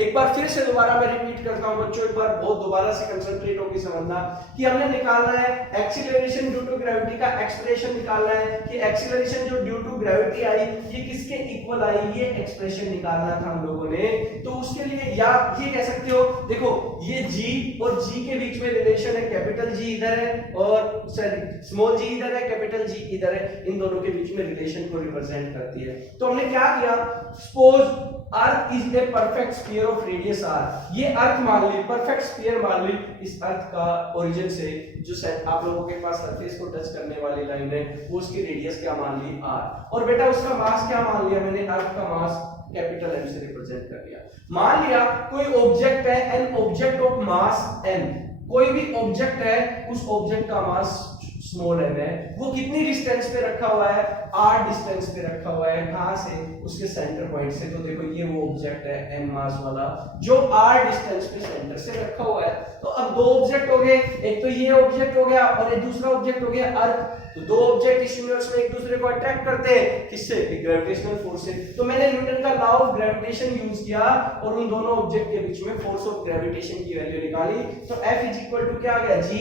एक बार फिर से दोबारा मैं रिपीट करता हूं बच्चों, एक बार बहुत दोबारा से कंसंट्रेट होकर समझना कि हमने निकालना है एक्सीलरेशन ड्यू टू ग्रेविटी का एक्सप्रेशन निकालना है कि एक्सीलरेशन जो ड्यू टू ग्रेविटी आई ये किसके इक्वल आई, ये एक्सप्रेशन निकालना था हम लोगों ने। तो उसके लिए या ये कह सकते हो, देखो ये g और g के बीच में रिलेशन है, कैपिटल G इधर है और स्मॉल g इधर है, कैपिटल G इधर है, इन दोनों के बीच में रिलेशन को रिप्रेजेंट करती है। तो हमने क्या किया, suppose earth is a perfect sphere of radius R, ये अर्थ मान ली, परफेक्ट स्फीयर मान ली, इस अर्थ का ओरिजिन से जो आप लोगों के पास सरफेस को टच करने वाली लाइन है वो उसकी रेडियस क्या मान ली आर, और बेटा उसका मास क्या मान लिया मैंने, अर्थ का मास कैपिटल एम से रिप्रेजेंट कर दिया। मान लिया कोई ऑब्जेक्ट है, an object of mass N, कोई भी ऑब्जेक्ट है, उस ऑब्जेक्ट का मास स्मॉल एम है, वो कितनी डिस्टेंस पे रखा हुआ है, आर डिस्टेंस पे रखा हुआ है, कहां से, उसके सेंटर पॉइंट से। तो देखो ये वो ऑब्जेक्ट है एम मास वाला जो आर डिस्टेंस पे सेंटर से रखा हुआ है। तो अब दो ऑब्जेक्ट हो गए, एक तो ये ऑब्जेक्ट हो गया और एक दूसरा ऑब्जेक्ट हो गया अर्थ। तो दो ऑब्जेक्ट इस यूनिवर्स में एक दूसरे को अट्रैक्ट करते हैं, किससे, ग्रेविटेशनल फोर्स से। तो मैंने न्यूटन का लॉ ऑफ ग्रेविटेशन यूज किया और उन दोनों ऑब्जेक्ट के बीच में फोर्स ऑफ ग्रेविटेशन की वैल्यू निकाली। तो F इज इक्वल टू क्या आ गया, G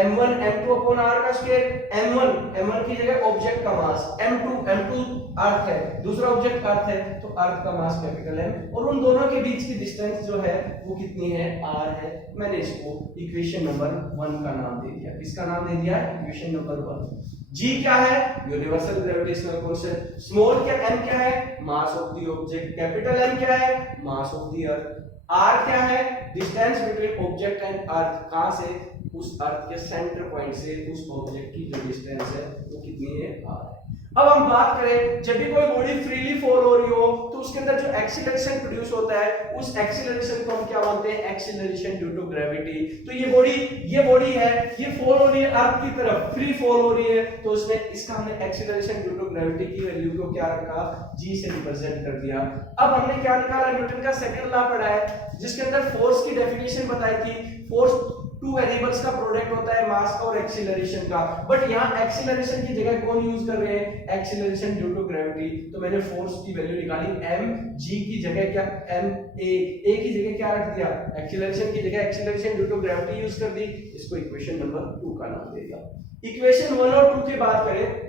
m1 m2 upon r का स्क्वायर। m1 की जगह ऑब्जेक्ट का मास, m2 अर्थ है, दूसरा ऑब्जेक्ट अर्थ है, तो अर्थ का मास कैपिटल M, और उन दोनों के बीच की डिस्टेंस जो है वो कितनी है, r है। मैंने इसको इक्वेशन नंबर 1 का नाम दे दिया। किसका नाम दे दिया, इक्वेशन नंबर 1। G क्या है, यूनिवर्सल ग्रेविटेशनल कांस्टेंट। स्मॉल क्या, m क्या है, mass of the object. Capital M क्या है, mass of the earth. r क्या है, distance between object and earth, कहां से, उस अर्थ के सेंटर पॉइंट से उस ऑब्जेक्ट की जो डिस्टेंस है वो कितनी है, r है। अब हम बात करें, जब भी कोई बॉडी फ्रीली फॉल हो रही हो तो उसके अंदर जो एक्सीलरेशन प्रोड्यूस होता है, उस एक्सीलरेशन को हम क्या मानते हैं, एक्सीलरेशन ड्यू टू ग्रेविटी। तो ये बॉडी है, ये फॉल हो रही है अर्थ की तरफ, फ्री फॉल हो रही है, तो उसने इसका हमने एक्सीलरेशन ड्यू टू ग्रेविटी की वैल्यू को क्या रखा, g से रिप्रेजेंट कर दिया। अब हमने क्या निकाला, न्यूटन का सेकंड लॉ पढ़ा है जिसके अंदर फोर्स की डेफिनेशन बताई थी। फोर्स टू वेरिएबल्स का प्रोडक्ट होता है, मास का और एक्सीलरेशन का। बट यहाँ एक्सीलरेशन की जगह कौन यूज कर रहे हैं, एक्सीलरेशन ड्यू टू ग्रेविटी। तो मैंने फोर्स की वैल्यू निकाली, m, g की जगह क्या, m a की जगह क्या रख दिया, एक्सीलरेशन की जगह acceleration due to gravity use कर दी। इसको इक्वेशन नंबर 2 का नाम दे दिया। इक्वेशन 1 और 2 की बात करें,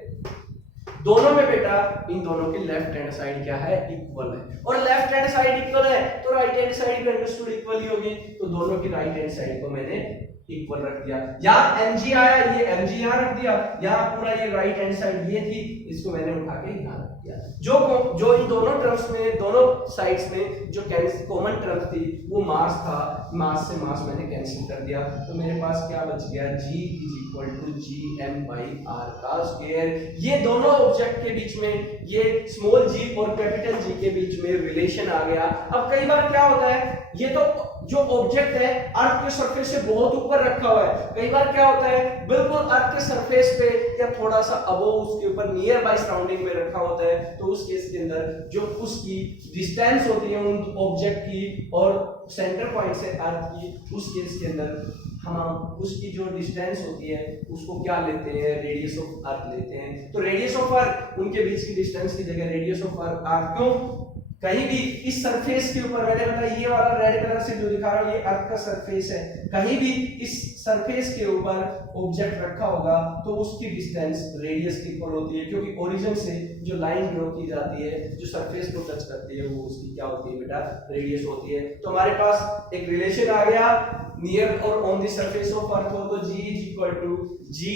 दोनों में बेटा इन दोनों की लेफ्ट हैंड साइड क्या है, इक्वल है, और लेफ्ट हैंड साइड इक्वल है तो राइट हैंड साइड भी अंडरस्टूड इक्वल ही होगी। तो दोनों की राइट हैंड साइड को मैंने इक्वल रख दिया। यहाँ mg आया, ये mg यहाँ रख दिया, यहाँ पूरा ये राइट हैंड साइड ये थी, इसको मैंने उठा के यहाँ रख दिया। जो इन दोनों टर्म्स में, दोनों साइड्स में जो कॉमन टर्म थी वो मास था, मास से मास मैंने कैंसिल कर दिया। तो मेरे पास क्या बच गया, g is equal to gm बाई r का स्क्वायर। ये दोनों ऑब्जेक्ट के बीच में, ये स्मॉल g और कैपिटल G के बीच में रिलेशन आ गया। अब कई बार क्या होता है, ये तो जो ऑब्जेक्ट है अर्थ के सरफेस से बहुत ऊपर रखा हुआ है, कई बार क्या होता है बिल्कुल अर्थ के सरफेस पे या थोड़ा सा अबोव उसके ऊपर नियर बाय सराउंडिंग में रखा होता है। तो उस केस के अंदर जो उसकी डिस्टेंस होती है उन ऑब्जेक्ट की और सेंटर पॉइंट से अर्थ की, उस केस के अंदर हम उसकी जो डिस्टेंस होती है उसको क्या लेते हैं, रेडियस ऑफ अर्थ लेते हैं। तो रेडियस ऑफ अर्थ, उनके बीच की डिस्टेंस की जगह रेडियस ऑफ अर्थ, क्यों, कहीं भी इस सरफेस के ऊपर, मैंने बताया ये वाला रेड कलर से जो दिखा रहा हूं ये अर्थ का सरफेस है, कहीं भी इस सरफेस के ऊपर ऑब्जेक्ट रखा होगा तो उसकी डिस्टेंस रेडियस की इक्वल होती है, क्योंकि ओरिजिन से जो लाइन ड्रॉ की जाती है जो सरफेस को टच करती है वो उसकी क्या होती है बेटा, रेडियस होती है। तो हमारे पास एक रिलेशन आ गया, नियर और on the surface of earth हो तो g is equal to g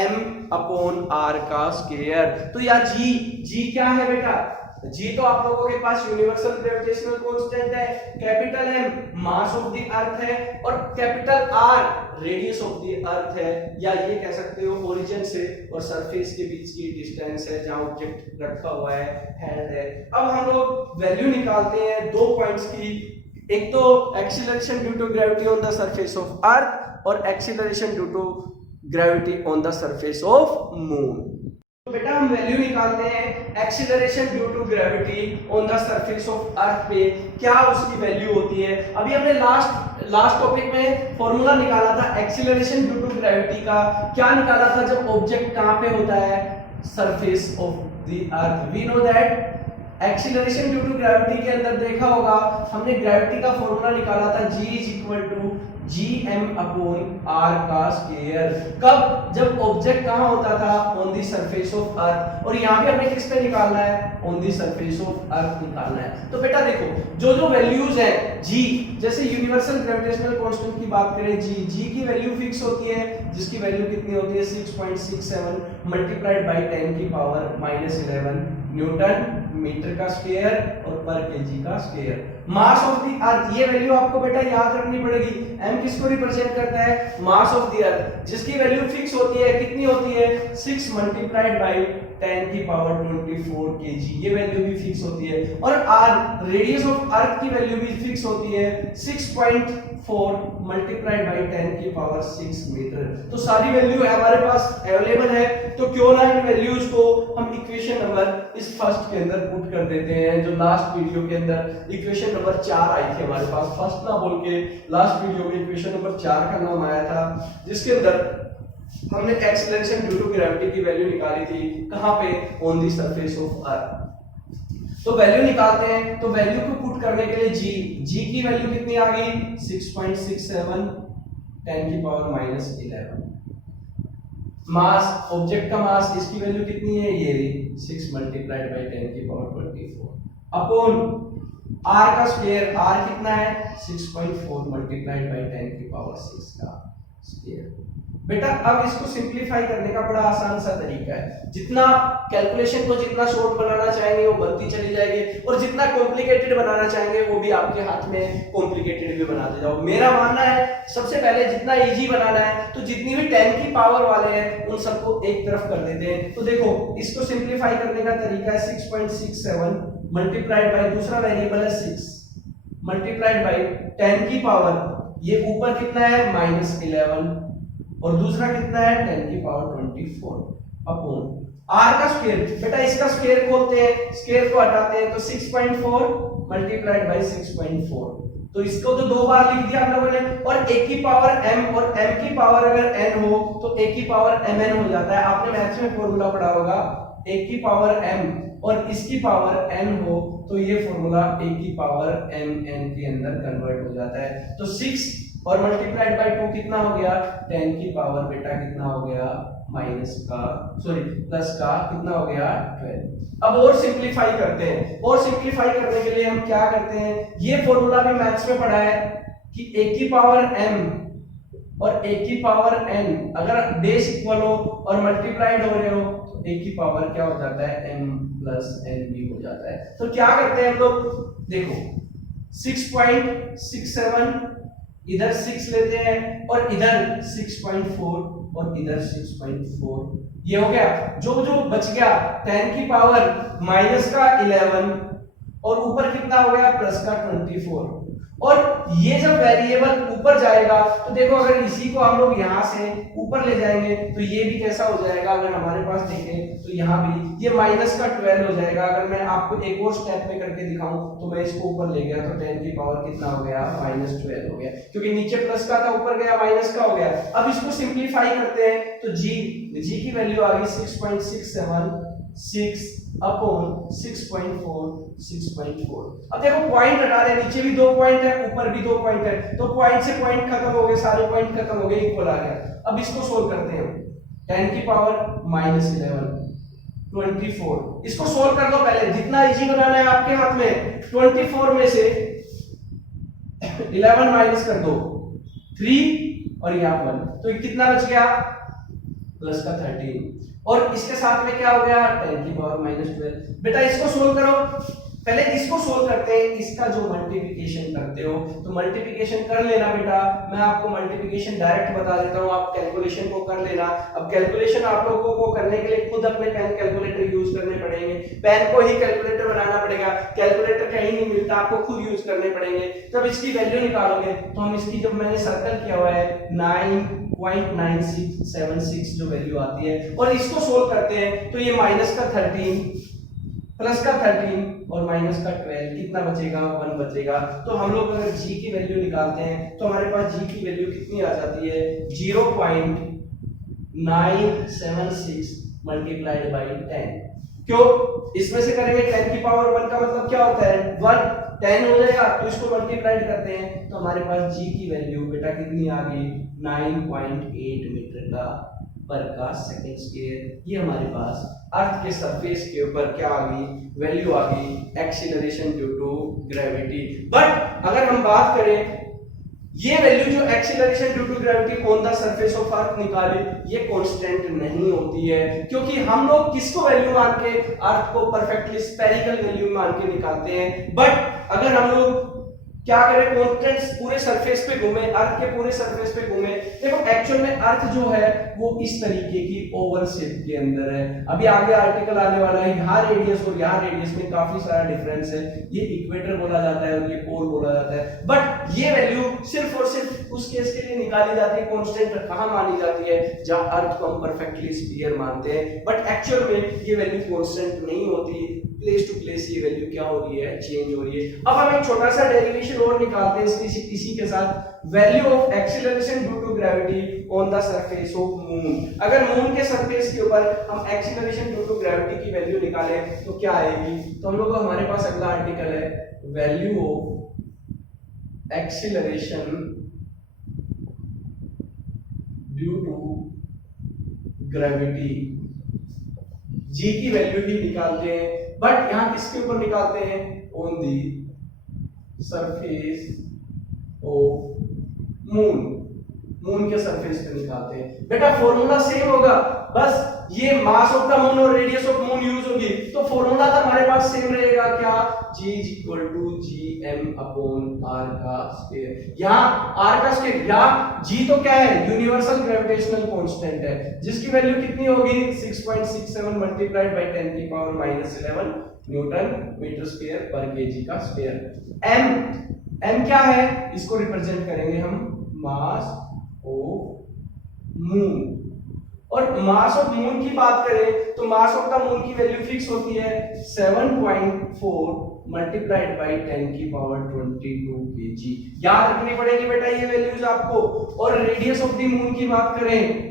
m upon r का स्क्वायर। तो यार g क्या है बेटा, G तो आप लोगों के पास यूनिवर्सल ग्रेविटेशनल कांस्टेंट है, capital M mass of the अर्थ है और capital R radius of the अर्थ है, या ये कह सकते हो ओरिजिन से और सरफेस के बीच की डिस्टेंस है जहां ऑब्जेक्ट रखा हुआ है, हैंड है। अब हम लोग वैल्यू निकालते हैं दो पॉइंट्स की, एक तो acceleration due to gravity on the surface of earth और acceleration due to gravity on the surface of moon. तो बेटा हम वैल्यू निकालते हैं acceleration due to gravity on the surface of earth पे क्या उसकी वैल्यू होती है। अभी हमने लास्ट टॉपिक में फॉर्मूला निकाला था एक्सीलरेशन ड्यू टू ग्रेविटी का, क्या निकाला था, जब ऑब्जेक्ट कहां पे होता है, surface of the earth. We know that acceleration due to gravity के अंदर देखा होगा हमने ग्रेविटी का फॉर्मूला निकाला था g is equal to gm upon r का स्क्वायर। कब, जब ऑब्जेक्ट कहां होता था, on the surface of earth, और यहां पे हमें किस पे निकालना है, on the surface of earth निकालना है। तो बेटा देखो जो वैल्यूज है g, जैसे यूनिवर्सल ग्रेविटेशनल कांस्टेंट की बात करें g की वैल्यू फिक्स होती है, जिसकी वैल्यू कितनी होती है 6.67 मल्टीप्लाइड बाय 10 की पावर -11 न्यूटन मीटर का स्क्वायर और पर केजी का स्क्वायर। मास ऑफ द अर्थ, ये वैल्यू आपको बेटा याद रखनी पड़ेगी। m किसको रिप्रेजेंट करता है? मास ऑफ द अर्थ, जिसकी वैल्यू फिक्स होती है, कितनी होती है? 6 मल्टीप्लाइड बाय 10 की पावर 24 kg, ये वैल्यू भी फिक्स होती है। और r, रेडियस ऑफ अर्थ की वैल्यू भी फिक्स होती है 6.4 मल्टीप्लाइड बाय 10 की पावर 6 मीटर। तो सारी वैल्यू हमारे पास अवेलेबल है, तो क्यों ना इन वैल्यूज को हम इक्वेशन नंबर इस फर्स्ट के अंदर पुट कर देते हैं। जो लास्ट वीडियो के अंदर इक्वेशन नंबर 4 आई थी हमारे पास, फर्स्ट ना बोल के लास्ट वीडियो में इक्वेशन नंबर 4 का नाम आया था, जिसके अंदर हमने एक्सीलरेशन ड्यू टू ग्रेविटी की वैल्यू निकाली थी। कहां पे? ऑन द सरफेस ऑफ अर्थ। तो वैल्यू निकालते हैं, तो वैल्यू को पुट करने के लिए g की वैल्यू कितनी आ गई? 6.67 10 की पावर -11। मास, ऑब्जेक्ट का मास, इसकी वैल्यू कितनी है? ये 6 मल्टीप्लाइड बाय 10 की पावर 24 अपॉन r का स्क्वायर, r कितना है? 6.4 मल्टीप्लाइड बाय 10 की पावर 6 का स्क्वायर। बेटा अब इसको सिंपलीफाई करने का बड़ा आसान सा तरीका है। जितना कैलकुलेशन को जितना शॉर्ट बनाना चाहेंगे वो बनती चली जाएगी, और जितना कॉम्प्लिकेटेड बनाना चाहेंगे वो भी आपके हाथ में कॉम्प्लिकेटेड भी बनाते जाओ। मेरा मानना है सबसे पहले जितना इजी बनाना है, तो जितनी भी 10 की पावर वाले हैं उन सबको एक तरफ कर देते हैं। तो देखो इसको सिंपलीफाई करने का तरीका है 6.67 मल्टीप्लाइड बाय, दूसरा वेरिएबल है 6 मल्टीप्लाइड बाय 10 की पावर, ये ऊपर कितना है? -11, और दूसरा कितना है? 10 की पावर 24 अपॉन r का स्क्वायर। बेटा इसका स्क्वायर खोलते हैं, स्क्वायर को हटाते हैं, तो 6.4 मल्टीप्लाइड बाय 6.4, तो इसको तो दो बार लिख दिया हम लोगों ने। और एक की पावर m, और m की पावर अगर n हो तो एक की पावर mn हो जाता है। आपने मैथ्स में फॉर्मूला पढ़ा होगा, एक की पावर m और इसकी पावर n हो तो ये फॉर्मूला एक की पावर mn के अंदर कन्वर्ट हो जाता है। तो 6 और मल्टीप्लाइड बाय 2 कितना हो गया? 10 की पावर बेटा कितना हो गया? प्लस का कितना हो गया? 12। अब और सिंपलीफाई करते हैं, और सिंपलीफाई करने के लिए हम क्या करते हैं? ये फॉर्मूला भी मैथ्स में पढ़ा है कि एक की पावर m और एक की पावर n अगर बेस इक्वल हो और मल्टीप्लाइड हो रहे हो तो एक की पावर क्या हो जाता है? m प्लस n भी हो जाता है। तो क्या करते हैं हम लोग? देखो 6.67 इधर 6 लेते हैं और इधर 6.4 और इधर 6.4, ये हो गया। जो जो बच गया 10 की पावर माइनस का 11 और ऊपर कितना हो गया? प्लस का 24। और ये जब वेरिएबल ऊपर जाएगा तो देखो अगर इसी को हम लोग यहाँ से ऊपर ले जाएंगे तो ये भी कैसा हो जाएगा? अगर हमारे पास देखें तो यहाँ भी ये माइनस का 12 हो जाएगा। अगर मैं आपको एक और स्टेप में करके दिखाऊं तो मैं इसको ऊपर ले गया तो 10 की पावर कितना हो गया? -12 हो गया, क्योंकि नीचे प्लस का था ऊपर गया माइनस का हो गया। अब इसको सिंपलीफाई करते हैं तो जी की वैल्यू आ गई 6.67 6 अपॉन 6.4 6.4। अब देखो पॉइंट हटा दे, नीचे भी 2 पॉइंट है ऊपर भी 2 पॉइंट है, तो पॉइंट से पॉइंट खत्म हो गए, सारे पॉइंट खत्म हो गए, इक्वल आ गया। अब इसको सोल्व करते हैं। 10 की पावर -11 24, इसको सोल्व कर लो पहले, जितना इजी बनाना है आपके हाथ में। 24 में से 11 माइनस कर दो 3 और यहाँ 1, तो कितना बच गया? प्लस का 13, और इसके साथ में क्या हो गया? 10 की पावर -12। बेटा इसको सोल्व करो, पहले इसको सोल्व करते हैं। इसका जो मल्टीप्लिकेशन करते हो तो मल्टीप्लिकेशन कर लेना बेटा, मैं आपको मल्टीप्लिकेशन डायरेक्ट बता देता हूं, आप कैलकुलेशन को कर लेना। अब कैलकुलेशन आप लोगों को करने के लिए खुद अपने पेन कैलकुलेटर यूज करने पड़ेंगे, पेन को ही कैलकुलेटर बनाना पड़ेगा, कैलकुलेटर कहीं नहीं मिलता, आपको खुद यूज करने पड़ेंगे। जब इसकी वैल्यू निकालोगे तो हम इसकी, जब मैंने सर्कल किया हुआ है 9.9676 जो वैल्यू आती है, और इसको सोल्व करते हैं तो ये माइनस का 13 प्लस का 13 और माइनस का 12, कितना बचेगा? 1 बचेगा। तो हम लोग अगर g की वैल्यू निकालते हैं तो हमारे पास g की वैल्यू कितनी आ जाती है? 0.976 मल्टीप्लाइड बाय 10। क्यों? इसमें से करेंगे 10 की पावर 1 का मतलब क्या होता है? 1 10 हो जाएगा, तो इसको मल्टीप्लाइड करते हैं तो हमारे पास g की वैल्यू बेटा कितनी आ गई? 9.8 मीटर का पर का सेकंड स्क्वायर। ये हमारे पास अर्थ के सरफेस के ऊपर क्या आ गई? वैल्यू आ गई acceleration due to gravity. But अगर हम बात करें ये वैल्यू जो acceleration due to gravity on the surface of earth निकाले, ये कांस्टेंट नहीं होती है, क्योंकि हम लोग किसको वैल्यू मान के अर्थ को परफेक्टली स्फेरिकल वैल्यू मान के निकालते हैं। बट अगर हम लोग क्या करें, कॉन्स्टेंट्स पूरे सरफेस पे घूमे, अर्थ के पूरे सरफेस पे घूमे, देखो एक्चुअल में अर्थ जो है वो इस तरीके की ओवल शेप के अंदर है। अभी आगे आर्टिकल आने वाला है, यहाँ रेडियस और यहाँ रेडियस में काफी सारा डिफरेंस है, ये इक्वेटर बोला जाता है और ये पोल बोला जाता है। बट ये वैल्यू सिर्फ और सिर्फ उस केस के लिए निकाली जाती है, कांस्टेंट कहाँ मानी जाती है, जहाँ अर्थ को हम परफेक्टली स्फीयर मानते हैं। बट एक्चुअल में ये वैल्यू कांस्टेंट नहीं होती, प्लेस टू प्लेस ये वैल्यू क्या हो रही है, चेंज हो रही है। अब हम एक छोटा सा डेरिवेशन और निकालते हैं इसी के साथ, value of acceleration due to gravity on the surface of moon. अगर मून के सरफेस के ऊपर हम एक्सीलरेशन ड्यू टू ग्रेविटी की वैल्यू निकालें तो क्या आएगी, तो हम लोग हमारे पास अगला आर्टिकल है, value of acceleration due to gravity, G की वैल्यू ही निकालते हैं, बट यहां किसके ऊपर निकालते हैं, on the surface of moon, moon के सरफेस पे निकालते हैं। बेटा फॉर्मूला सेम होगा, बस ये मास ऑफ द मून और रेडियस ऑफ मून यूज होगी, तो फॉर्मूला तो हमारे पास सेम रहेगा, क्या, G equal to GM upon R का स्क्वायर। यहाँ R का स्क्वायर, यहाँ G तो क्या है, यूनिवर्सल ग्रेविटेशनल कांस्टेंट है, जिसकी वैल्यू कितनी होगी, 6.67 मल्टीप्लाइड बाय 10 की पावर -11 न्यूटन मीटर स्क्वायर पर केजी का स्क्वायर। m क्या है, इसको रिप्रेजेंट करेंगे हम मास ऑफ मून। और मास ऑफ मून की बात करें तो मास ऑफ द मून की वैल्यू फिक्स होती है 7.4 मल्टीप्लाइड बाय 10 की पावर 22 केजी। याद रखनी पड़ेगी बेटा ये वैल्यूज आपको। और रेडियस ऑफ द मून की बात करें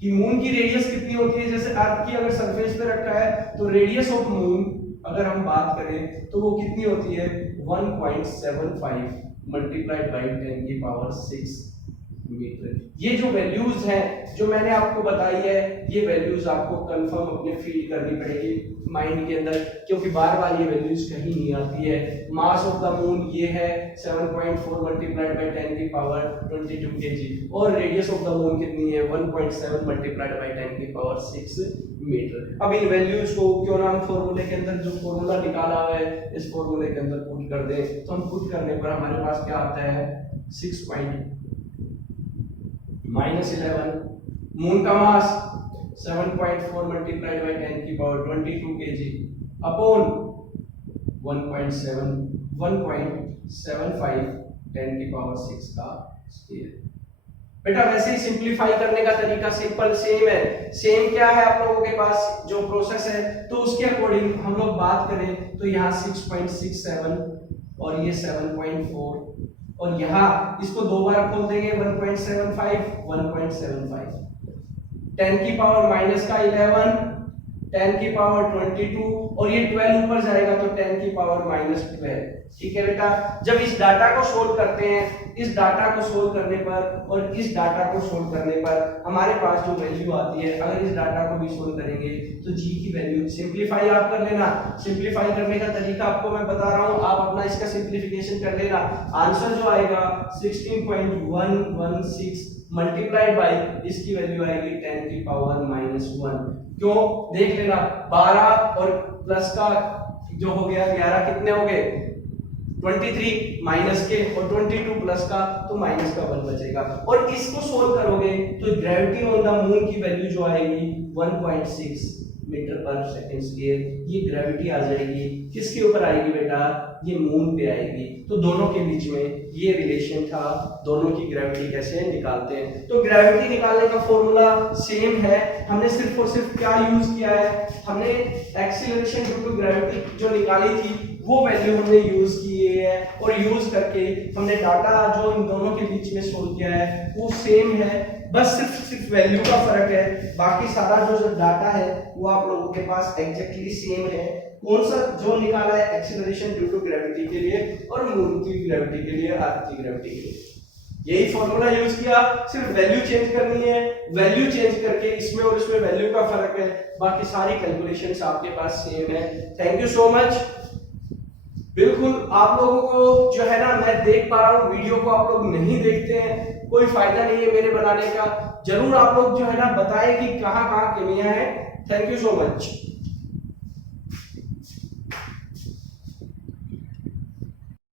कि मून की रेडियस कितनी होती है, जैसे अर्थ की अगर सरफेस पे रखा है तो रेडियस ऑफ मून अगर हम बात करें तो वो कितनी होती है, 1.75 मल्टीप्लाइड बाय 10 की पावर 6 मीटर। ये जो वैल्यूज हैं जो मैंने आपको बताई है, ये वैल्यूज आपको कंफर्म अपने फील करनी पड़ेगी माइंड के अंदर, क्योंकि बार बार ये वैल्यूज कहीं नहीं आती है। मास ऑफ द मून ये है 7.4 मल्टीप्लाइड बाय 10 की पावर 22 केजी, और रेडियस ऑफ द मून कितनी है, 1.7 मल्टीप्लाइड बाय 10 की पावर 6 मीटर। अब इन वैल्यूज को क्यों ना हम फॉर्मूले के अंदर जो फॉर्मूला निकाला हुआ है इस फॉर्मूले के अंदर पुट कर दें, तो हम पुट करने पर हमारे पास क्या आता है, 6.11 मून का मास 7.4 मल्टीप्लाइड बाय 10 की पावर 22 केजी अपॉन 1.75 10 की पावर 6 का स्क्वायर। बेटा वैसे ही सिंपलीफाई करने का तरीका सिंपल सेम है। सेम क्या है आप लोगों के पास जो प्रोसेस है, तो उसके अकॉर्डिंग हम लोग बात करें तो यहाँ 6.67 और ये 7.4 और यहाँ इसको दो बार खोल देंगे 1.75 10 की पावर माइनस का 11 10 की पावर 22 और ये 12 ऊपर जाएगा तो 10 की पावर -12। ठीक है बेटा, जब इस डाटा को सोल्व करते हैं, इस डाटा को सोल्व करने पर और इस डाटा को सोल्व करने पर हमारे पास जो वैल्यू आती है, अगर इस डाटा को भी सोल्व करेंगे तो जी की वैल्यू सिंपलीफाई आप कर लेना। सिंपलीफाई करने का तरीका आपको मैं बता रहा हूं, आप अपना इसका सिंपलीफिकेशन कर लेना। आंसर जो आएगा 16.116 मल्टीप्लाइड बाय इसकी वैल्यू आएगी 10 की पावर -1। क्यों, देख लेना 12 और प्लस का जो हो गया 11 कितने हो गए 23 माइनस के, और 22 प्लस का तो माइनस का 1 बचेगा। और इसको सोल्व करोगे तो ग्रेविटी ऑन द मून की वैल्यू जो आएगी 1.6 मीटर पर सेकंड स्क्वायर। ये ग्रेविटी आ जाएगी, किसके ऊपर आएगी बेटा, ये मून पे आएगी। तो दोनों के बीच में ये रिलेशन था, दोनों की ग्रेविटी कैसे निकालते हैं। तो ग्रेविटी निकालने का फॉर्मूला सेम है, हमने सिर्फ और सिर्फ क्या यूज किया है, हमने एक्सीलरेशन ड्यू टू ग्रेविटी जो निकाली थी वो वैल्यू हमने यूज की है, और यूज करके हमने डाटा जो इन दोनों के बीच में सोल्व किया है वो सेम है, बस सिर्फ वैल्यू का फर्क है। बाकी सारा जो डाटा है वो आप लोगों के पास एग्जैक्टली सेम है। कौन सा जो निकाला है, एक्सीलरेशन ड्यू टू ग्रेविटी के लिए और मून की ग्रेविटी के लिए, अर्थ की ग्रेविटी के लिए। यही फॉर्मूला यूज किया, सिर्फ वैल्यू चेंज करनी है, वैल्यू चेंज करके इसमें और इसमें वैल्यू का फर्क है, बाकी सारी कैलकुलेशंस आपके पास सेम है। Thank you so much. बिल्कुल आप लोगों को जो है ना, मैं देख पा रहा हूँ वीडियो को आप लोग नहीं देखते हैं, कोई फायदा नहीं है मेरे बनाने का। जरूर आप लोग जो है ना बताएं कि कहाँ कहाँ कमियां हैं। Thank you so much.